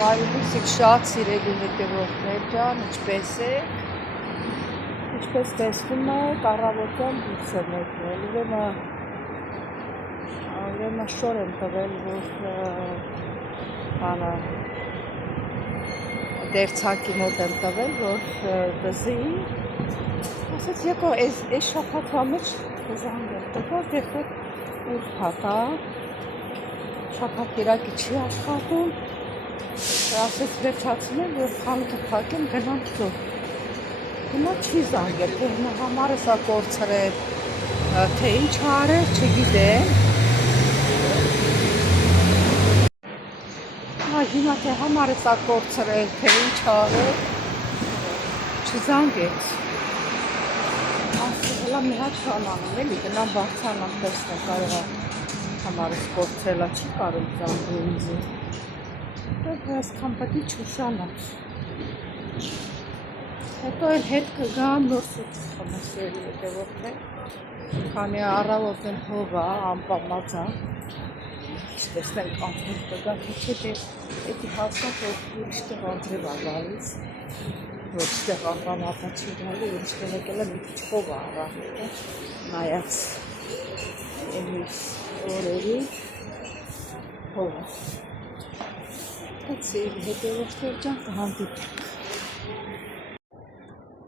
Բարիլուսիկ շատ սիրելի հետևորդներ ջան, ինչպես եք, ինչպես տեսնում եք, առավոտյան դուրս եմ եկել, ուրեմն շոր եմ տվել, որ դերձակի մոտ եմ տվել, որ դզի, ասեց եկո այս շաբաթվա մեջ զանգել տվել, դեպք ուրբաթ է, շաբաթ կիրակի չի աշխատում, ասեց վերջացնել, որ խանութը փակեմ, գնամ ծով։ Հիմա չի զանգել, թե հիմա համար է սա կորցրել, թե ինչ արել, չգիտեմ։ Հիմա թե համար է սա կորցրել, թե ինչ արել, չզանգեց։ Ասել, հելա մի հատ շանանում էլի, գնամ բարձրանամ տեսնեմ, կարող է համարս կորցրելա, չի կարող զանգել ինձ։ Այսքան պետք է չուշանամ։ Հետո էլ հետ կգամ նոր սուտ խմեսելի հետևորդներ, քանի առավոտ են հով է, անպամած է, տեսնենք անհետ կգա, թե չէ էդի հասնակ, որ ուրիշտեղ անձրև է գալիս, ոչ տեղ անպամածա չի գալի, ուրիշտեղ եկել է մի քիչ հով է առավոտը, նայած էմիս օրերի հովը։ Ձեր հետևորդներ ջան կհանդիպենք։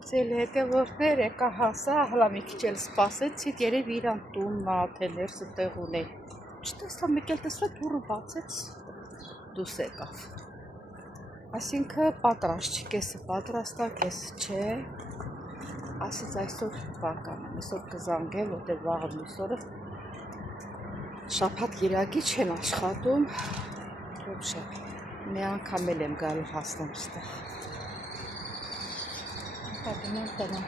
Ձեր հետևորդներ եկա հասա, հլա մի քիչ էլ սպասեցիք, երևի իրան տունն է, թե ներսը տեղ ունի։ Չտեսա, մեկ էլ տեսա դուռը բացեց, դուրս եկավ։ Այսինքն պատրաստ չի, կեսը պատրաստ է, կեսը չէ։ Ասեց այսօր բանկանամ, այսօր կզանգեմ, որտեղ վաղը մյուս օրը շաբաթ կիրակի չեն աշխատում, մի անգամ էլ եմ գալու հասնեմ ստեղ։ Գնամ տնեմ,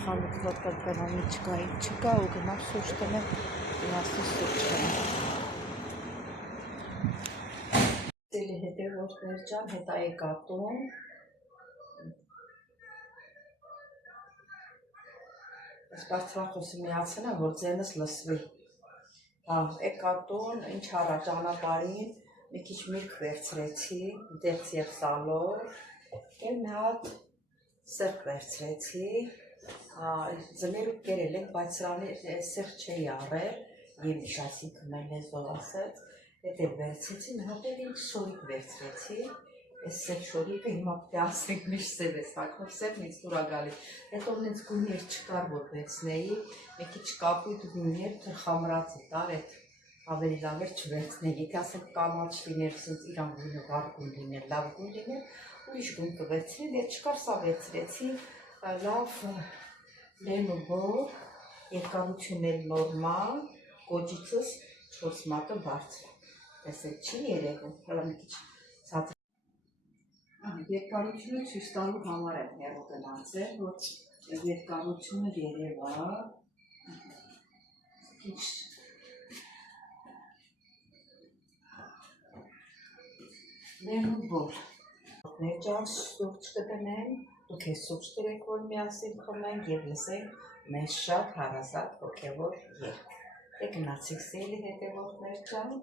խանութ որտեղ տնեմ ինչ կա, ինչ չկա ու գնամ սուրճ տնեմ, ասի սուրճ տնեմ։ Ձելի հետևորդներ ջան, հետա եկա տուն։ Այս բարձրախոսը միացնեմ, որ ձենս լսվի։ Եկա տուն, ինչ արա ճանապարհին, մի քիչ միրգ վերցրեցի, դեղց և սալոր, և մի հատ սեղկ վերցրեցի, ձմերուկ կերել ենք, բայց սրանի սեղկ չէի առել, եմիշ, այսինքն մեր լեզվով ասեց, հետ էլ վերցրեցի, մի հատ էլ ինչ շորիկ վերցրեցի, այս սև շորիկը հիմա պետք է ասենք միշտ սև է սակնով, սևն ինձ դուր է գալիս, հետո ինձ գույներ չկար, որ վերցնեի, մի քիչ կապույտ գույներ, խամրացի տար, ավելի լավ էր չվերցնել, եթե ասենք կանաչ լիներ, իրան գույնը վառ գույն լիներ, լավ գույն լիներ, ուրիշ գույն կվերցրել, եթե չկար սա վերցրեցի, լավ լենուբոր, երկարությունն էլ նորմալ, կոճիցս 4 մատը բարձր, տեսեք չի երևում, հələ մի քիչ ցածր։ Երկարությունը ցույց տալու համար եմ հեռու գնացել, որ երկարությունը երևա, քիչ լենուբոր։ Ներ ջան սուրճ կդնեմ, դուք ես սուրճ դրեք, որ միասին խմենք և լսենք մեր շատ հարազատ հոգևոր երգ։ Դե գնացիք սիրելի հետևորդներ ջան։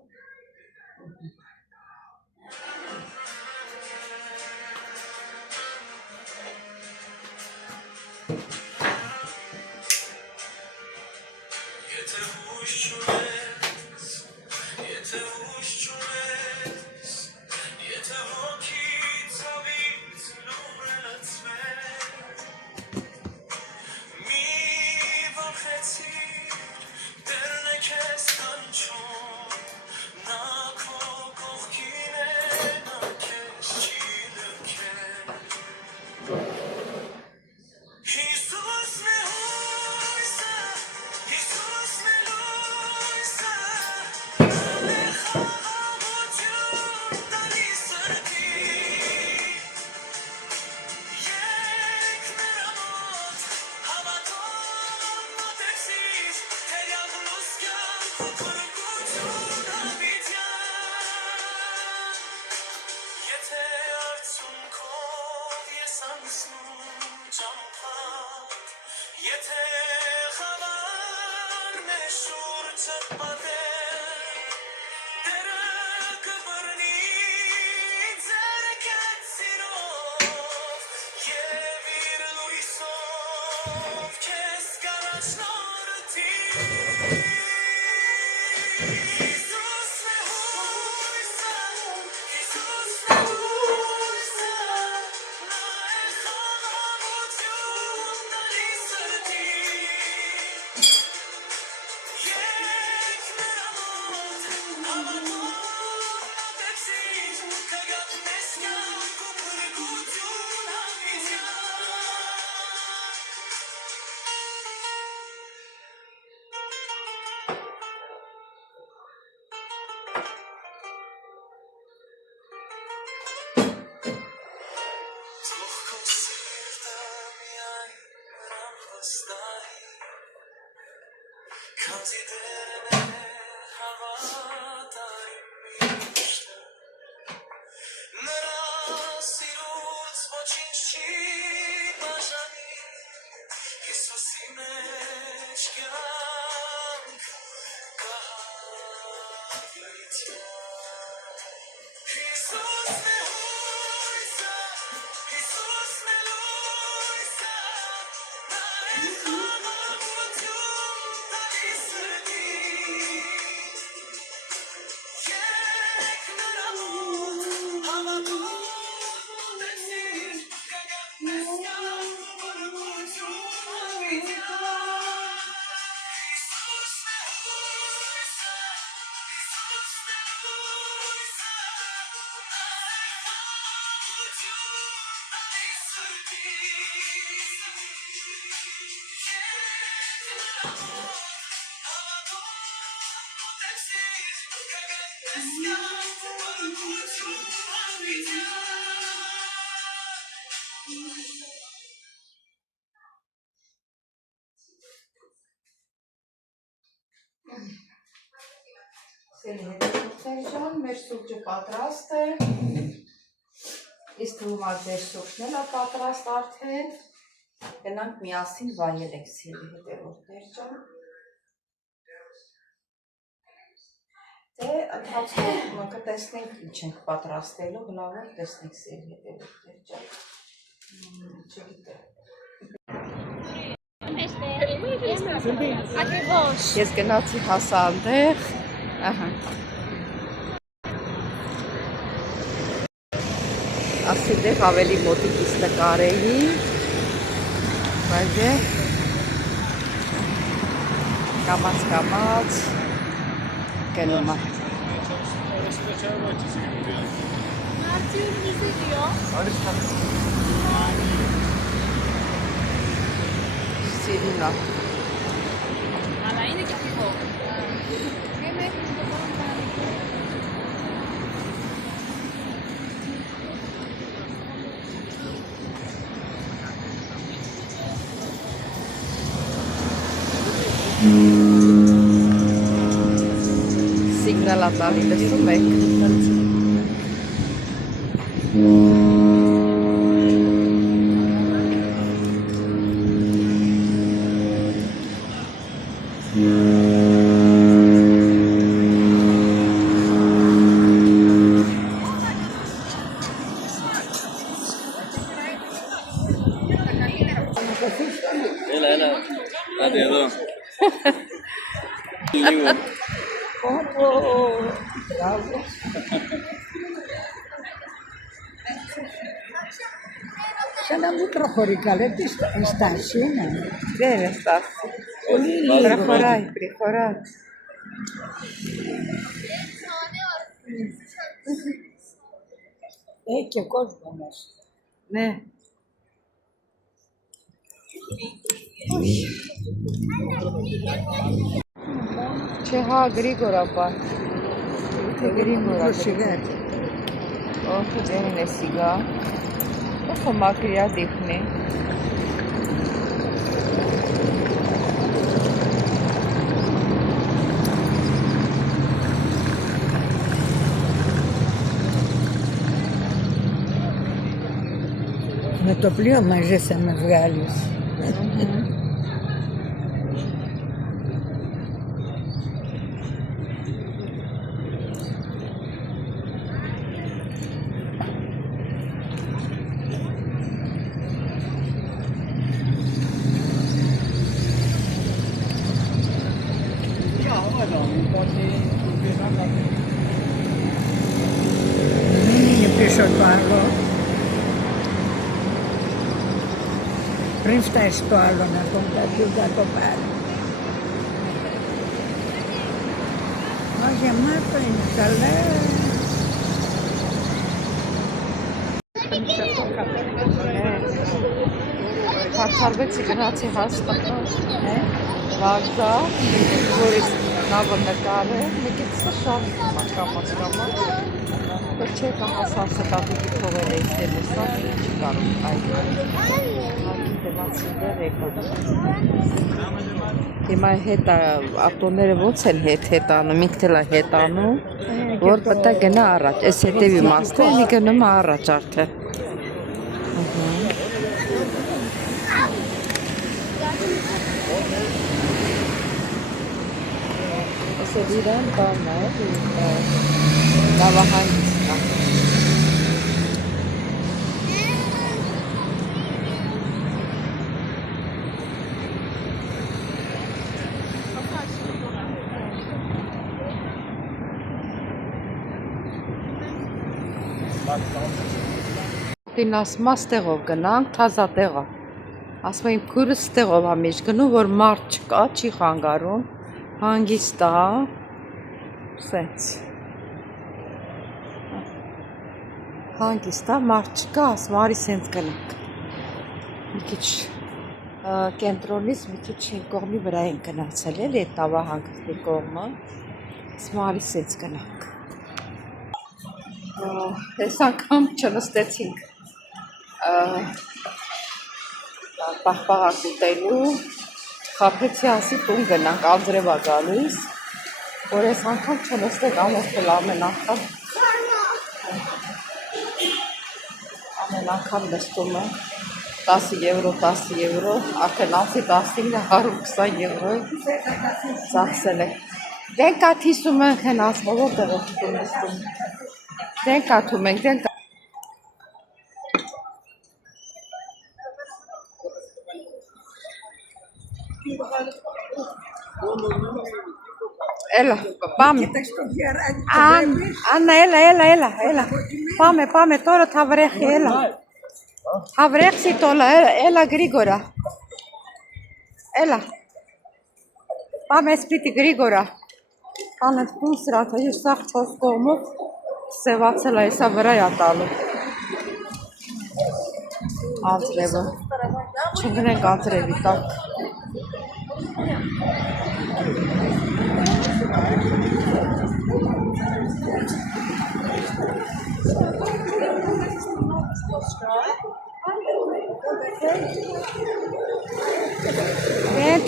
Սելի հետևորդներ ջան, մեր սուրճը պատրաստ է, իսկ հիմա ձեր սուրճն էլ է պատրաստ արդեն, գնանք միասին վայելենք սելի հետևորդներ ջան։ Դե ընթացքում կտեսնենք ինչ ենք պատրաստելու, հնարավոր տեսնենք սելի հետևորդներ ջան, չգիտեմ։ Ես գնացի հասա այնտեղ, ասիդեղ ավելի մոտիկից նկարեի, բայց է կամաց գնում է։ Սիրունա։ Signal tali լսում եք։ Se non mi prohoricale di starsina. Bene, Stassi. Preferai. Che cosa messo? Ne. C'è Grigora qua. Grigora. Oh, che bene siga. Oh, ma che ya dikhne. Натоплю, mas já somos velhos. Не пришел Павло. Prima storia na conta da Copara. Mas é mata em Calé. Փաթարվեցի գնացի հաստատած, վազա, որից նավը նկար է, մեկից շատ կամաց, որ չէ կա հասարսը տատիկի թողել է իստել է սա, չի կարող այդ Տևացիներ եկան։ Հիմա հետ ավտոները ոնց են հետ-անում, ինքն էլ է հետ-անում, որ պետք է գնա առաջ։ Այս հետևի մասը էլի գնում է առաջ արդեն։ Այս էլ իրան բանն է, նավահանգիստն է։ Դին ասում է ստեղով գնանք, թազա տեղա։ Ասում եմ քուրս ստեղով է մեջ գնում, որ մարդ չկա, չի խանգարում, հանգիստ է, սենց։ Հանգիստ է, մարդ չկա, ասում արի սենց գնանք։ Մի քիչ կենտրոնից մի քիչ կողմի վրա են գնացել, էլի այդ նավահանգիստի կողմը։ Ասում արի սենց գնանք։ Այս անգամ չնստեցինք պաղպաղակ ուտելու, խաբեցի ասի տուն գնանք, անձրև է գալիս, որ այս անգամ չնստեք ամոթել ամեն անգամ նստում է 10 եվրո, արդեն անցի 15-ը 120 եվրո ծախսել է։ Դենք աթիսում ենք են ասում, որտեղ եք տուն նստում։ Դենք աթում ենք, դենք Էլա, պամի։ Աննա, էլա։ Պամե, տորը թավրեխի, էլա։ Թավրեխի տոլը, էլա Գրիգորա։ Էլա։ Պամե սպիտի Գրիգորա։ Կանդ տուն սրաթը, ես սաղ 4 կողմով սևացել է, եսա վրա է տալու։ Անձրևը։ Չգնենք անձրևի տակ։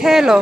Թելո։